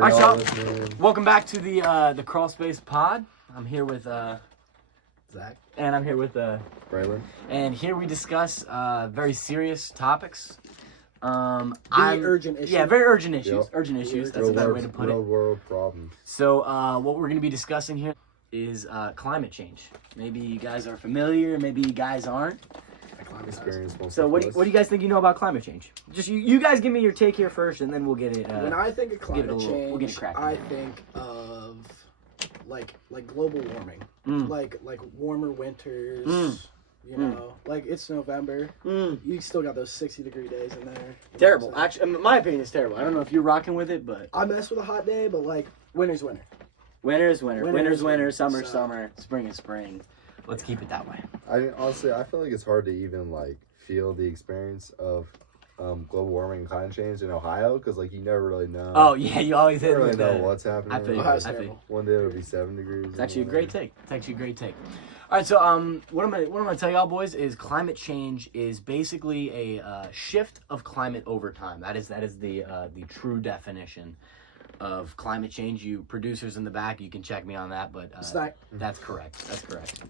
All right, y'all. Welcome back to the Crawl Space Pod. I'm here with Zach, and I'm here with Braylon. And here we discuss very serious topics. Urgent issues. Yeah, very urgent issues. Yep. Urgent issues. That's a better way to put it. Real world problems. So what we're going to be discussing here is climate change. Maybe you guys are familiar. Maybe you guys aren't. So what do you guys think you know about climate change? Just you guys give me your take here first, and then we'll get it. When I think of climate change, we'll get it cracking. I think of like global warming, like warmer winters. You know, like it's November. You still got those 60-degree days in there. Terrible. Actually, in my opinion, it's terrible. I don't know if you're rocking with it, but I mess with a hot day, but like winter's winter. Winter's winter. Winter's winter. Summer's summer. Spring is spring. Let's keep it that way. Honestly, I feel like it's hard to even like feel the experience of global warming and climate change in Ohio because like you never really know. Oh yeah, you always hit really know what's happening. I feel Ohio's terrible. One day it'll be 7 degrees. It's actually a great take. All right, so what I'm gonna tell y'all boys is climate change is basically a shift of climate over time. That is the true definition of climate change. You producers in the back, you can check me on that, but that's correct. That's correct.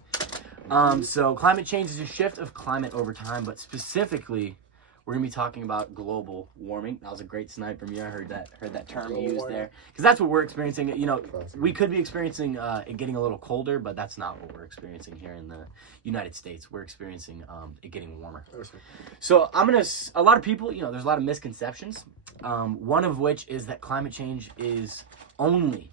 So climate change is a shift of climate over time, but specifically, we're gonna be talking about global warming. That was a great snipe from you. I heard that term used there because that's what we're experiencing. You know, we could be experiencing it getting a little colder, but that's not what we're experiencing here in the United States. We're experiencing it getting warmer. So a lot of people, you know, there's a lot of misconceptions. One of which is that climate change is only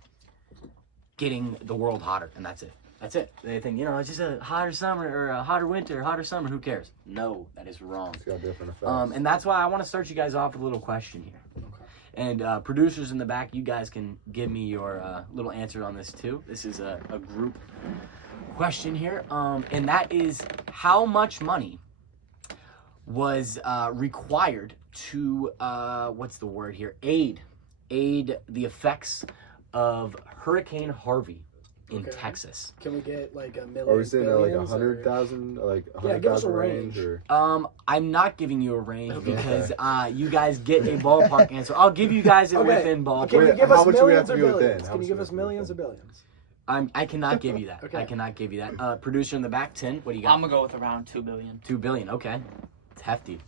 getting the world hotter, and that's it. That's it. They think, you know, it's just a hotter summer or a hotter winter, hotter summer. Who cares? No, that is wrong. It's got different effects. And that's why I want to start you guys off with a little question here. Okay. And producers in the back, you guys can give me your little answer on this too. This is a group question here. And that is, how much money was required to, what's the word here? Aid the effects of Hurricane Harvey in Texas. Can we get like a million? Are we saying like 100,000, like 100,000 range? Or? I'm not giving you a range because you guys get a ballpark answer. I'll give you guys it within ballpark. Can you give us millions or billions? billions? Can you give us millions or billions? I cannot give you that. Okay. I cannot give you that. Producer in the back, 10. What do you got? I'm gonna go with around 2 billion. 2 billion. Okay, it's hefty.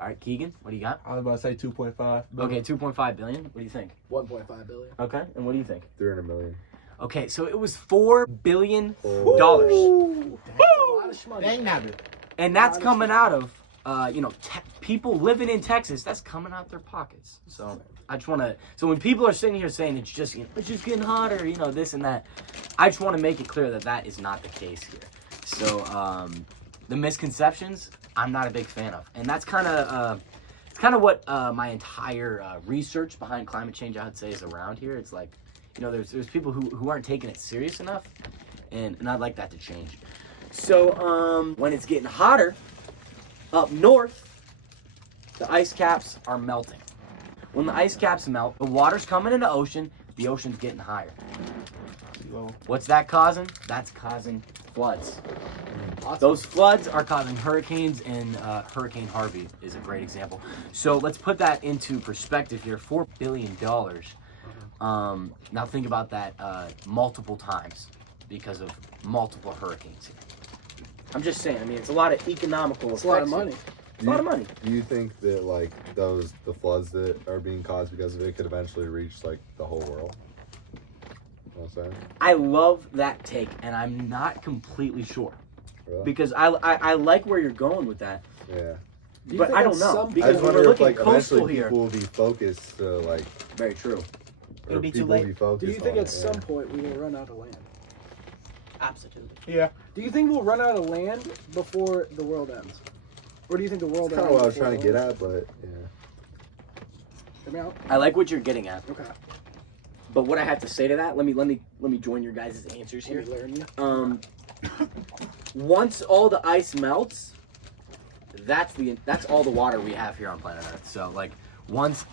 All right, Keegan, what do you got? I was about to say 2.5 billion. Okay, 2.5 billion. What do you think? 1.5 billion. Okay, and what do you think? 300 million. Okay, so it was $4 billion. That's a lot of money. And that's coming out of, you know, people living in Texas. That's coming out their pockets. So I just want to. So when people are sitting here saying it's just getting hotter, you know, this and that, I just want to make it clear that that is not the case here. So the misconceptions, I'm not a big fan of, and that's kind of it's kind of what my entire research behind climate change, I would say, is around here. It's like, you know, there's people who aren't taking it serious enough, and I'd like that to change. So when it's getting hotter up north, the ice caps are melting. When the ice caps melt, the water's coming into the ocean. The ocean's getting higher. What's that causing? That's causing floods. Those floods are causing hurricanes, and Hurricane Harvey is a great example. So let's put that into perspective here. $4 billion. Now think about that multiple times because of multiple hurricanes here. I'm just saying, I mean, it's a lot of economical effects. It's a lot of money. A lot of money. Do you think that like the floods that are being caused because of it could eventually reach like the whole world? You know what I'm saying? I love that take, and I'm not completely sure. Really? Because I like where you're going with that. Yeah. But I don't know. I Because just we're wonder if looking like coastal eventually here. people will be focused to like. Very true. It'll be too people late. Be focused Do you think on at it, some point we will run out of land? Absolutely. Yeah. Do you think we'll run out of land before the world ends? Or do you think the world ends? That's kind of what I was before trying to the get world at, but yeah. Hear me out? I like what you're getting at. Okay. But what I have to say to that, let me join your guys' answers here. Let me learn you. Once all the ice melts, that's all the water we have here on planet Earth. So like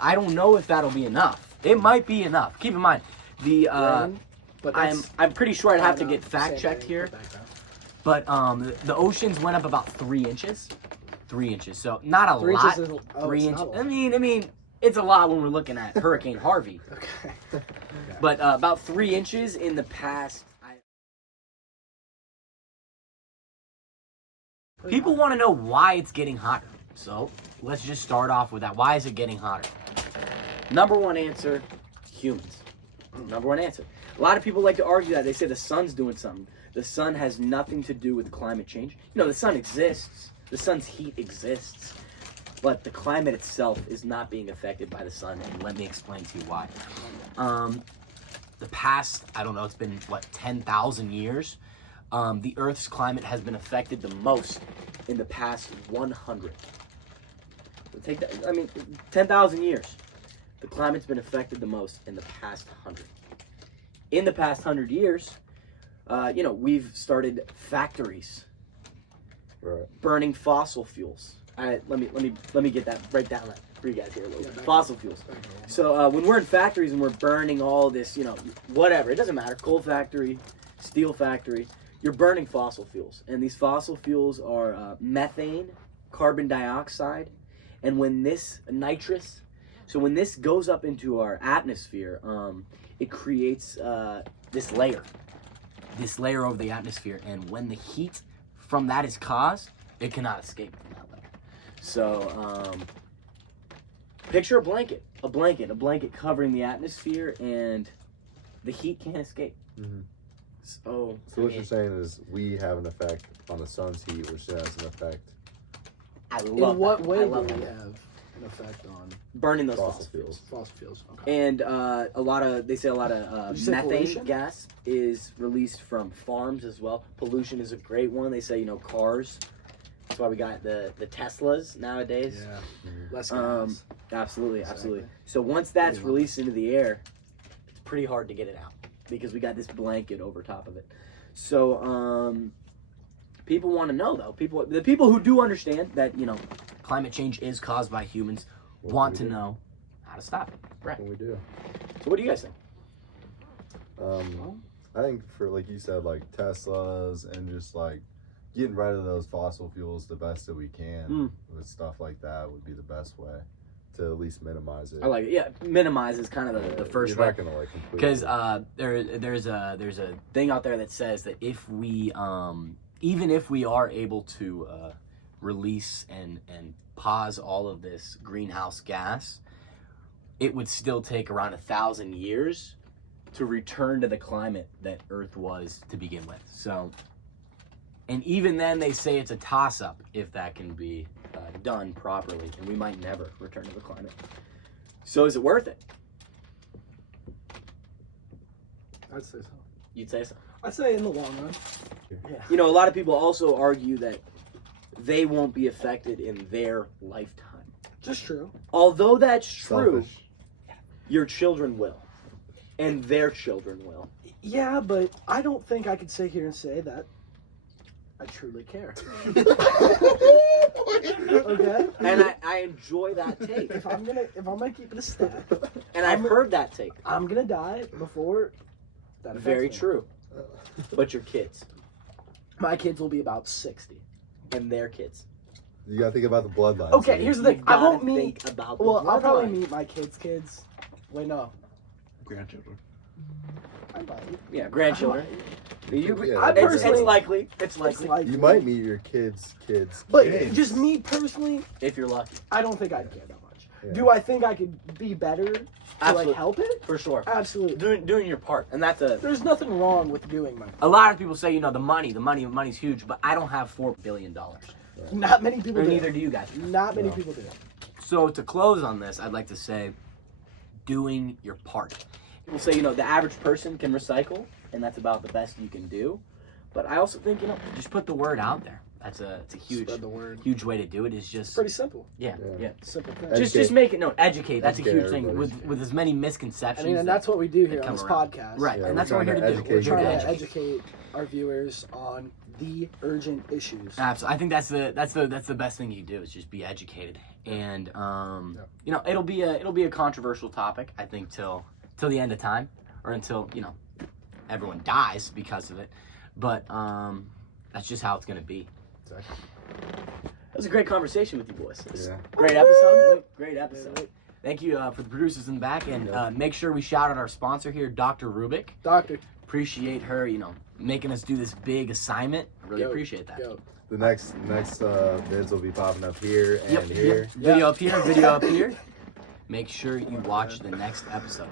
I don't know if that'll be enough. It might be enough. Keep in mind I'm pretty sure I'd have to get fact checked here. But the oceans went up about 3 inches. 3 inches. So not a 3 lot. inches is, 3 inches. Not a lot. I mean, it's a lot when we're looking at Hurricane Harvey. Okay. But about 3 inches in the past. People want to know why it's getting hotter. So let's just start off with that. Why is it getting hotter? Number one answer, humans. Number one answer. A lot of people like to argue that. They say the sun's doing something. The sun has nothing to do with climate change. You know, the sun exists. The sun's heat exists. But the climate itself is not being affected by the sun. And let me explain to you why. The past, I don't know, it's been, 10,000 years? The Earth's climate has been affected the most in the past 100. Take that. I mean, 10,000 years. The climate's been affected the most in the past 100. In the past 100 years, we've started factories, Right. burning fossil fuels. Let me get that right down that for you guys here a little bit. Fossil fuels. So when we're in factories and we're burning all this, whatever, it doesn't matter. Coal factory, steel factory. You're burning fossil fuels, and these fossil fuels are methane, carbon dioxide, and when this nitrous, so when this goes up into our atmosphere, it creates this layer over the atmosphere, and when the heat from that is caused, it cannot escape from that layer. So picture a blanket covering the atmosphere, and the heat can't escape. Mm-hmm. So what you're saying is we have an effect on the sun's heat, which has an effect. I love In what that. way I do love we that. have an effect on Burning those Fossil fossil fuels. fuels. fossil fuels? Okay. And they say a lot Did of you say methane pollution? gas is released from farms as well. Pollution is a great one. They say, cars. That's why we got the Teslas nowadays. Yeah. Mm-hmm. Less gas. Absolutely, absolutely. Exactly. So once that's Pretty much. released into the air, it's pretty hard to get it out because we got this blanket over top of it. So people want to know though. The people who do understand that climate change is caused by humans What want can to we do? know how to stop it. Right. What can we do? So what do you guys think? I think for, like you said, like Teslas and just like getting rid of those fossil fuels the best that we can with stuff like that would be the best way to at least minimize it. I like it. Yeah, minimize is kind of the first You're way. not gonna like completely. Because there's a thing out there that says that if we even if we are able to release and pause all of this greenhouse gas, it would still take around 1,000 years to return to the climate that Earth was to begin with. So, and even then they say it's a toss-up if that can be done properly, and we might never return to the climate. So is it worth it? I'd say so. You'd say so. I'd say in the long run. Yeah. A lot of people also argue that they won't be affected in their lifetime. Just true. Although that's true, Selfish. your children will. And their children will. Yeah, but I don't think I could sit here and say that I truly care. Okay? And I enjoy that take. If I'm gonna keep it a stack, And I've heard that take. I'm gonna die before that affects Very me. true. But your kids. My kids will be about 60. And their kids. You gotta think about the bloodline. Okay, so here's the thing. You I gotta won't meet. think about the Well, I'll probably bloodline. meet my kids. Wait, no. Grandchildren. I might. Yeah, grandchildren. Yeah, It's likely. It's likely. It's like You might meet your kids' kids. But kids. just me personally, If you're lucky. I don't think I'd care that much. Yeah. Do I think I could be better to Absolutely. like help it? For sure. Absolutely. Doing your part. And that's There's nothing wrong with doing my. a lot of people say, the money's huge, but I don't have $4 billion. Not many people Or do. neither do you guys. Not many No. people do. So to close on this, I'd like to say, doing your part. People say, the average person can recycle, and that's about the best you can do. But I also think, just put the word out there. It's a huge, Spread the word. huge way to do it. Is just Pretty simple. yeah. Simple thing. Educate. Just make it educate. That's a Educate huge thing everybody. with as many misconceptions. I mean, and that- that's what we do here that on come this around. podcast. Right, Yeah, and we're that's what we're here trying to to do. We're educate here Trying to to educate. educate our viewers on the urgent issues. Absolutely. I think that's the best thing you can do is just be educated. And it'll be a controversial topic, I think, till the end of time, or until everyone dies because of it. But that's just how it's gonna be. Exactly. That was a great conversation with you boys. Yeah. Great episode. Great episode. Thank you for the producers in the back, and make sure we shout out our sponsor here, Dr. Rubik. Doctor. Appreciate her, making us do this big assignment. I really appreciate that. The next vids will be popping up here and here. Video up here, video up here. Make sure you watch the next episode.